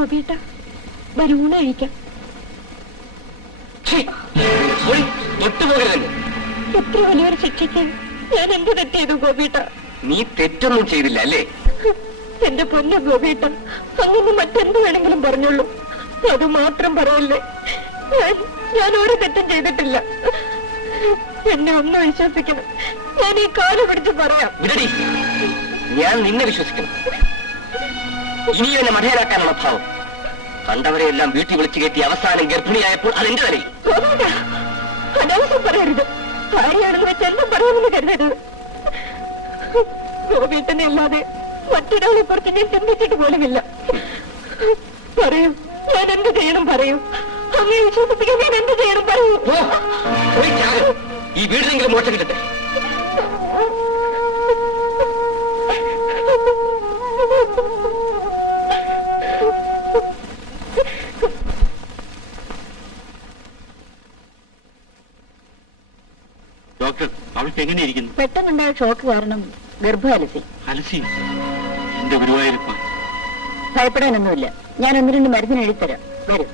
ഗോപിയേട്ട വരൂണ കഴിക്കാം. എത്ര വലിയൊരു ശിക്ഷയ്ക്ക് ഞാൻ എന്ത് തെറ്റെയ്തു ഗോപിയേട്ട? നീ തെറ്റൊന്നും ചെയ്തില്ല അല്ലേ? എന്റെ പൊന്നു ഗോപിയേട്ട, അങ്ങനെ മറ്റെന്ത് വേണമെങ്കിലും പറഞ്ഞോളൂ, അത് മാത്രം പറയല്ലേ. ഞാൻ ഒരു തെറ്റും ചെയ്തിട്ടില്ല. എന്നെ ഒന്ന് വിശ്വസിക്കണം. ഞാൻ ഈ കാല് പിടിച്ച് പറയാം. ഞാൻ നിന്നെ വിശ്വസിക്കണം. ഇനി എന്നെ മഠേരാക്കാനുള്ള ഭാവം കണ്ടവരെയെല്ലാം വീട്ടിൽ വിളിച്ചു കയറ്റി അവസാനം ഗർഭിണിയായപ്പോൾ അതെന്റെ തലയിൽ. അനാവശ്യം പറയരുത്. ഭാര്യയാണെന്ന് വെച്ച് എല്ലാം പറയുമെന്ന് കരുതരുത്. ഗോപിയേട്ടനെ അല്ലാതെ മറ്റൊരാളെ കുറിച്ച് ഞാൻ ചിന്തിച്ചിട്ട് പോലുമില്ല. പറയൂ, ഞാൻ എന്ത് ചെയ്യണം? പറയൂ. അമ്മയെ വിശ്വസിപ്പിക്കാൻ ഞാൻ എന്ത് ചെയ്യണം? പറയൂ. ഈ വീട്ടിലെങ്കിലും മോശം കിട്ടട്ടെ. ഡോക്ടർ, അവൾക്ക് എങ്ങനെയിരിക്കുന്നു? പെട്ടെന്നുണ്ടായ ഷോക്ക് കാരണം ഗർഭം അലസി. അലസി? എന്റെ ഗുരുവായൂരപ്പ. ഭയപ്പെടാനൊന്നുമില്ല. ഞാൻ 1-2 മരുന്നിന് എഴുതിത്തരാം. വരും.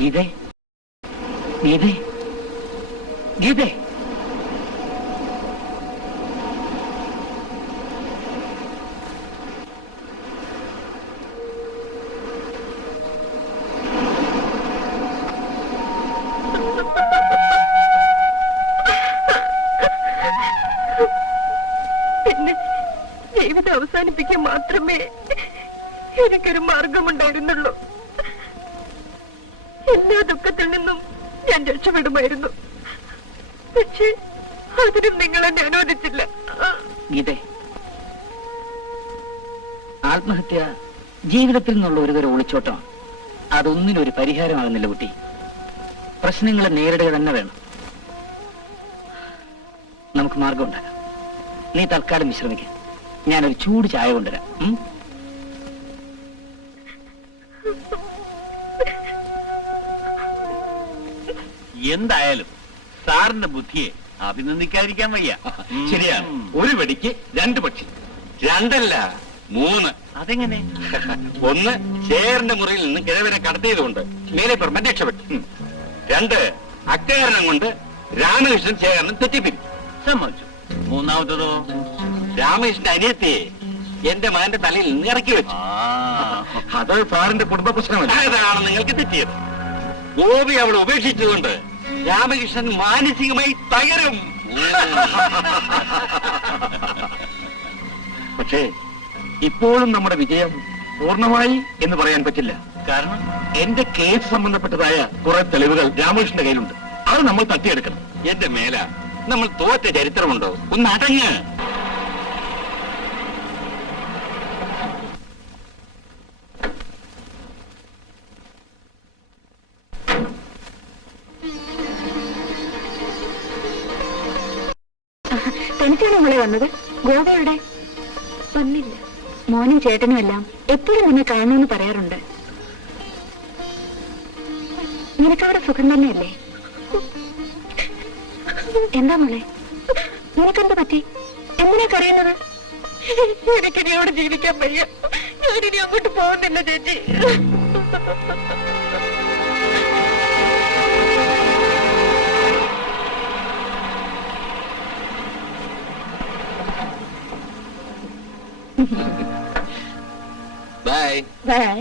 ഗീതേ, ഗീതേ, ഗീതേ. പിന്നെ ജീവിതം അവസാനിപ്പിക്കാൻ മാത്രമേ എനിക്കൊരു മാർഗമുണ്ടായിരുന്നുള്ളൂ. എല്ലാ ദുഃഖത്തിൽ നിന്നും ഞാൻ രക്ഷപ്പെടുമായിരുന്നു. പക്ഷേ അതിനും നിങ്ങളെന്നെ അനുവദിച്ചില്ല. ഗീതേ, ആത്മഹത്യ ജീവിതത്തിൽ നിന്നുള്ള ഒരുതരം ഒളിച്ചോട്ടമാണ്. അതൊന്നിനൊരു പരിഹാരമാകുന്നില്ല കുട്ടി. പ്രശ്നങ്ങളെ നേരിടുക തന്നെ വേണം. നമുക്ക് മാർഗം ഉണ്ടാക്കാം. നീ തൽക്കാലം വിശ്രമിക്കാം. ഞാനൊരു ചൂട് ചായ കൊണ്ടുവരാം. എന്തായാലും സാറിന്റെ ബുദ്ധിയെ അഭിനന്ദിക്കാതിരിക്കാൻ വയ്യ. ശരിയാണ്. ഒരു വെടിക്ക് 2 പക്ഷി. 2 അല്ല 3. അതെങ്ങനെ? 1 ശേഖരന്റെ മുറിയിൽ നിന്ന് കിഴവരെ കടത്തിയതുകൊണ്ട് മേലെ പെർമന്റ് രക്ഷപ്പെട്ടു. 2 അക്കാരണം കൊണ്ട് രാമകൃഷ്ണൻ ശേഖരനും തെറ്റിപ്പിരിച്ചു. സമ്മതിച്ചു. 3-മത്തതോ? രാമകൃഷ്ണന്റെ അനിയത്തിയെ എന്റെ മകന്റെ തലയിൽ നിന്ന് ഇറക്കി വെച്ചു. അത് സാറിന്റെ കുടുംബ പ്രശ്നമല്ല. അതാണ് നിങ്ങൾക്ക് തെറ്റിയത്. ഗോപി അവളെ ഉപേക്ഷിച്ചുകൊണ്ട് രാമകൃഷ്ണൻ മാനസികമായി തകരും. പക്ഷേ ഇപ്പോഴും നമ്മുടെ വിജയം പൂർണ്ണമായി എന്ന് പറയാൻ പറ്റില്ല. കാരണം എന്റെ കേസ് സംബന്ധപ്പെട്ടതായ കുറെ തെളിവുകൾ രാമകൃഷ്ണന്റെ കയ്യിലുണ്ട്. അത് നമ്മൾ തട്ടിയെടുക്കണം. എന്റെ മേല നമ്മൾ തോറ്റ ചരിത്രമുണ്ടോ? ഒന്ന് അടങ്ങ്. തനിച്ചാണ് നമ്മളെ വന്നത്? ഗോവയുടെ വന്നില്ല. മോനും ചേട്ടനും എല്ലാം എപ്പോഴും നിന്നെ കാണണമെന്ന് പറയാറുണ്ട്. നിനക്കവിടെ സുഖം തന്നെയല്ലേ? എന്താ മോളെ, നിനക്കെന്ത് പറ്റി? എന്തിനാ കരയുന്നത്? എനിക്കിനി അവിടെ ജീവിക്കാൻ വയ്യ. ഞാനിനി അങ്ങോട്ട് പോകുന്നില്ല ചേച്ചി. Bye bye.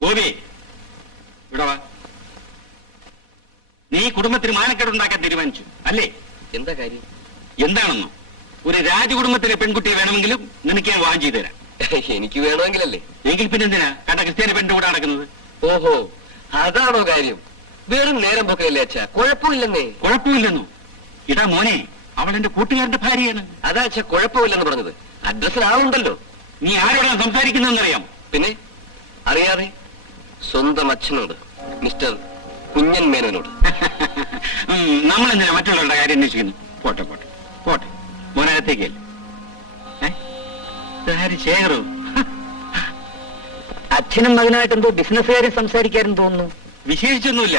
ഗോപി, ഇവിടെ വാ. നീ കുടുംബത്തിന് മാനക്കേടുണ്ടാക്കാൻ തീരുമാനിച്ചു അല്ലേ? എന്താ കാര്യം? എന്താണെന്നോ? ഒരു രാജകുടുംബത്തിലെ പെൺകുട്ടിയെ വേണമെങ്കിലും നിനക്ക് ഞാൻ വിവാഹം ചെയ്തു തരാം. എനിക്ക് വേണമെങ്കിലല്ലേ? എങ്കിൽ പിന്നെന്തിനാ കണ്ട ക്രിസ്ത്യാനി പെണ്ണിന്റെ കൂടെ നടക്കുന്നത്? ഓഹോ, അതാണോ കാര്യം? വെറും നേരം പൊക്കല്ലേ അച്ഛാ, കുഴപ്പമില്ലെന്നേ. കുഴപ്പമില്ലെന്നോ? ഇതാ മോനെ, അവൾ എന്റെ കൂട്ടുകാരന്റെ ഭാര്യയാണ്. അതാ അച്ഛാ കുഴപ്പമില്ലെന്ന് പറഞ്ഞത്. അഡ്രസ്സിൽ ആളുണ്ടല്ലോ. നീ ആരോടാണ് സംസാരിക്കുന്നതെന്നറിയാം? പിന്നെ അറിയാതെ സ്വന്തം അച്ഛനോട്, മിസ്റ്റർ കുഞ്ഞൻ മേനോനോട്. നമ്മളെന്തിനാ മറ്റുള്ളവരുടെ കാര്യം അന്വേഷിക്കുന്നു? പോട്ടെ പോട്ടെ പോട്ടെ, മോനകത്തേക്കല്ലേ. ശേഖരോ? അച്ഛനും മകനായിട്ട് എന്തോ ബിസിനസ് കാര്യം സംസാരിക്കാരെന്ന് തോന്നുന്നു. വിശേഷിച്ചൊന്നുമില്ല,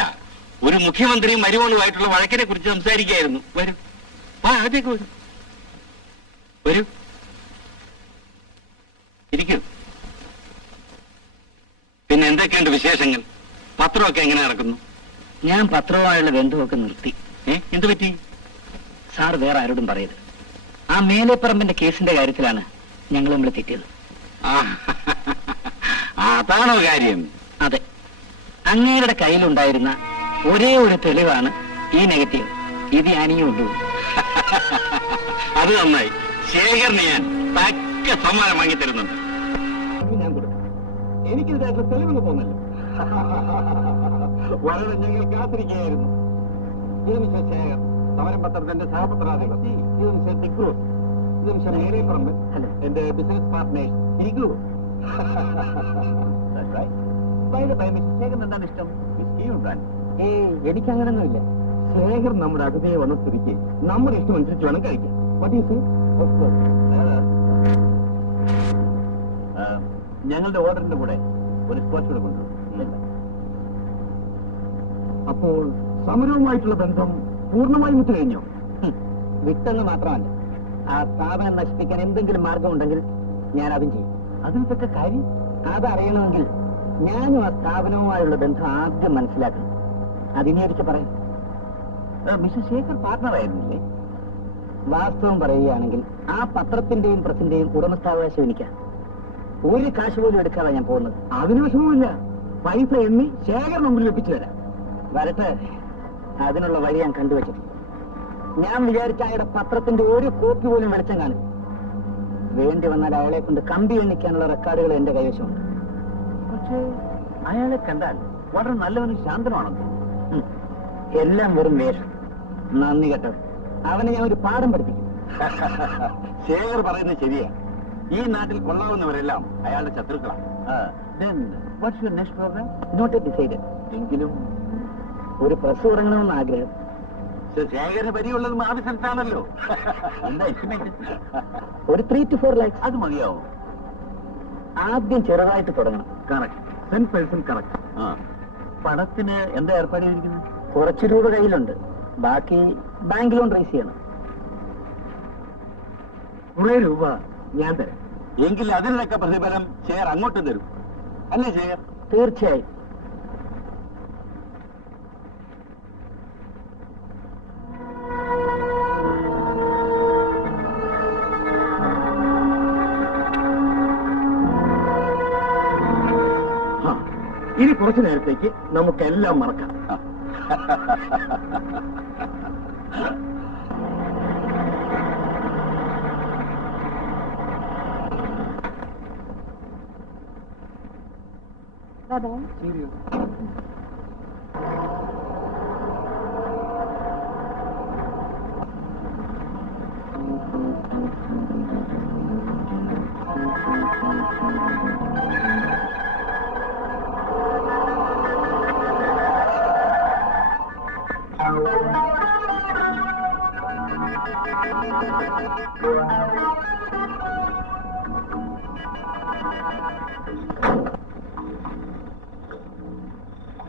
ഒരു മുഖ്യമന്ത്രിയും മരുമോളുമായിട്ടുള്ള വഴക്കിനെ കുറിച്ച് സംസാരിക്കായിരുന്നു. വരൂ, ആദ്യമൊക്കെ വരൂ, വരൂ, ഇരിക്കൂ. പിന്നെ എന്തൊക്കെയുണ്ട് വിശേഷങ്ങൾ? പത്രമൊക്കെ എങ്ങനെ നടക്കുന്നു? ഞാൻ പത്രവുമായുള്ള ബന്ധമൊക്കെ നിർത്തി. എന്ത് പറ്റി? സാർ വേറെ ആരോടും പറയരുത്. ആ മേലെപ്പറമ്പിന്റെ കേസിന്റെ കാര്യത്തിലാണ് ഞങ്ങൾ നമ്മൾ തെറ്റിയത്. അതാണോ കാര്യം? അതെ, അങ്ങേരുടെ കയ്യിലുണ്ടായിരുന്ന ഒരേ ഒരു തെളിവാണ് ഈ നെഗറ്റീവ്. ഇത് ഞാനീ ഉള്ളൂ. അത് നന്നായി. ശേഖരന് ഞാൻ തക്ക സമ്മാനം വാങ്ങിത്തരുന്നുണ്ട്. ഞാൻ കൊടുക്കും. എനിക്കിതായിട്ടുള്ള തെളിവെന്ന് തോന്നല്ലോ. വളരെ ഞങ്ങൾ കാത്തിരിക്കുകയായിരുന്നു. ഇത് മിസ്റ്റർ ശേഖർ, സമരം പത്രത്തിന്റെ സഹപത്രാധിപർ. ഇത് മിസ്റ്റർ ടിക്രൂസ്, ഇത് മിസ്റ്റർ മേലെപ്പറമ്പ്, എന്റെ ബിസിനസ് പാർട്ട്നേഴ്സ്. ഇരിക്കൂ. ശേഖരൻ എന്താണ് ഇഷ്ടം? എനിക്കങ്ങനൊന്നുമില്ല. ശേഖർ നമ്മുടെ അതിഥിയെ വന്ന സ്ഥിതിക്ക് നമ്മുടെ ഇഷ്ടം അനുസരിച്ച് വേണം കഴിക്കാൻ. ഞങ്ങളുടെ ഓർഡറിന്റെ കൂടെ ഒരു സ്കോച്ച് കൂടെ കൊണ്ടുവരും. അപ്പോൾ സമരവുമായിട്ടുള്ള ബന്ധം പൂർണ്ണമായും വിട്ടു കഴിഞ്ഞോ? വിട്ടെന്ന് മാത്രമല്ല, ആ സ്ഥാപനം നശിപ്പിക്കാൻ എന്തെങ്കിലും മാർഗമുണ്ടെങ്കിൽ ഞാൻ അതും ചെയ്യും. അതിനൊക്കെ കാര്യം അതറിയണമെങ്കിൽ ഞാനും ആ സ്ഥാപനവുമായുള്ള ബന്ധം ആദ്യം മനസ്സിലാക്കണം. അതിനെക്കുറിച്ച് പറയാം. മിസ്റ്റർ ശേഖർ പാർട്ട്ണറായിരുന്നില്ലേ? വാസ്തവം പറയുകയാണെങ്കിൽ ആ പത്രത്തിന്റെയും പ്രസിന്റെയും ഉടമസ്ഥാവകാശം എനിക്കാണ്. ഒരു കാശ് പോലും എടുക്കാതെ ഞാൻ പോകുന്നത്. അതിന് വിഷമമില്ല. പൈസ എണ്ണി ശേഖർ മുമ്പിൽ വെപ്പിച്ചു തരാം. വരട്ടെ, അതിനുള്ള വഴി ഞാൻ കണ്ടുവച്ചിട്ടുണ്ട്. ഞാൻ വിചാരിച്ച അയാളുടെ പത്രത്തിന്റെ ഒരു കോപ്പി പോലും വെളിച്ചം കാണും. വേണ്ടി വന്നാൽ അയാളെ കൊണ്ട് കമ്പി എണ്ണിക്കാനുള്ള റെക്കോർഡുകൾ എന്റെ കൈവശമുണ്ട്. പക്ഷേ അയാളെ കണ്ടാൽ വളരെ നല്ലവനും ശാന്തമാണെന്ന്. എല്ലാം വെറും വേഷം. നന്ദി കേട്ടോ, അവനെ ഞാൻ ഒരു പാഠം പഠിപ്പിക്കും. ശേഖർ പറയുന്നത് ശരിയാ. ഈ നാട്ടിൽ കൊള്ളാവുന്നവരെല്ലാം അയാളുടെ ശത്രുക്കളാണ്. Not decided. എങ്കിലും ഒരു പ്രസ് തുടങ്ങണമെന്ന് ആഗ്രഹം. ശേഖരന് പരിയുള്ളത് ആവശ്യത്താണല്ലോ. എന്താ ഒരു 3 to 4 lakhs. അത് മതിയാവും. ആദ്യം ചെറുതായിട്ട് തുടങ്ങണം. Correct, 10% correct. പണത്തിന് എന്താ ഏർപ്പാട് ചെയ്തിരിക്കുന്നത്? കുറച്ച് രൂപ കയ്യിലുണ്ട്, ബാക്കി ബാങ്ക് ലോൺ റേസ് ചെയ്യണം. കുറെ രൂപ ഞാൻ തരാം. എങ്കിൽ അതിനൊക്കെ പ്രതിഫലം ഷെയർ അങ്ങോട്ട് തരും അല്ലേ ഷെയർ? തീർച്ചയായും. ഇനി കുറച്ചു നേരത്തേക്ക് നമുക്കെല്ലാം മറക്കാം.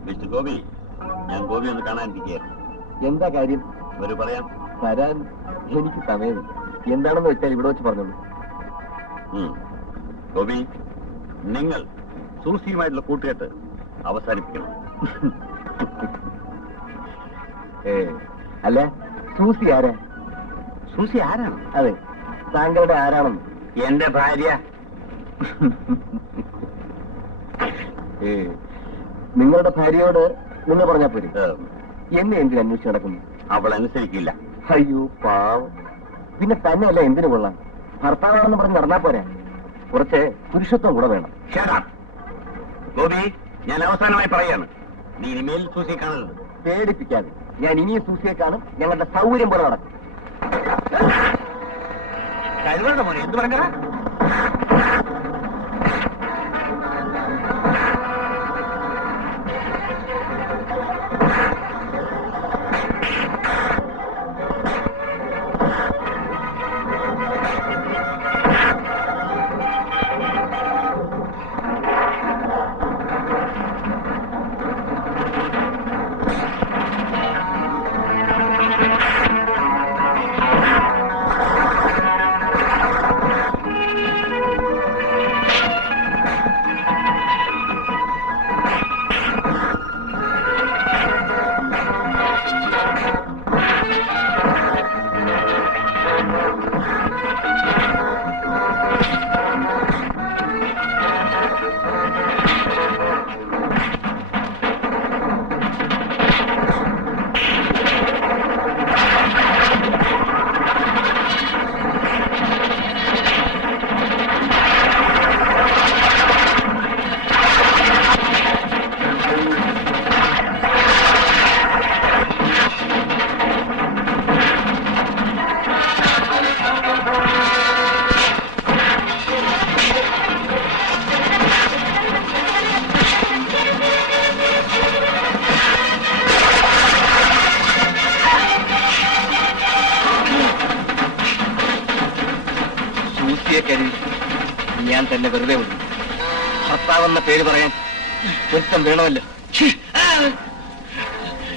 മിസ്റ്റർ ഗോപി, ഞാൻ ഗോപി ഒന്ന് കാണാനിരിക്കുകയായിരുന്നു. എന്താ കാര്യം? ഒരു പറയാം. വരാൻ എനിക്ക് സമയമില്ല. എന്താണെന്ന് വെച്ചാൽ ഇവിടെ വെച്ച് പറഞ്ഞോളൂ. ഗോപി, നിങ്ങൾ സൂസിയുമായിട്ടുള്ള കൂട്ടുകെട്ട് അവസാനിപ്പിക്കണം. അല്ല, സൂസി ആരാ? സൂസി ആരാണ്? അതെ, താങ്കളുടെ ആരാണെന്ന്. എന്റെ ഭാര്യ. നിങ്ങളുടെ ഭാര്യയോട് നിങ്ങൾ പറഞ്ഞാൽ പോരെ. എന്നെ എന്തിനു അന്വേഷിച്ച് നടക്കുന്നു? അവൾ അനുസരിക്കില്ല. അയ്യോ പാവം. പിന്നെ തന്നെയല്ല എന്തിനു കൊള്ളാം? ഭർത്താവാണെന്ന് പറഞ്ഞ് നടന്നാ പോരാ, കുറച്ച് പുരുഷത്വം കൂടെ വേണം. ഗോപി, ഞാൻ അവസാനമായി പറയാണ്, നീ ഇനിമേൽ സൂസിയെ കാണരുത്. പേടിപ്പിക്കാതെ. ഞാൻ ഇനിയും സൂസിയെ കാണും. ഞങ്ങളുടെ സൗകര്യം പോലെ നടക്കും. കഴിവുകളുടെ മോനെ എന്ത് പറഞ്ഞ? ഞാൻ തന്നെ വെറുതെ വിടും. ഭർത്താവെന്ന പേര് പറയാൻ ഒരുത്തം വേണമല്ലോ.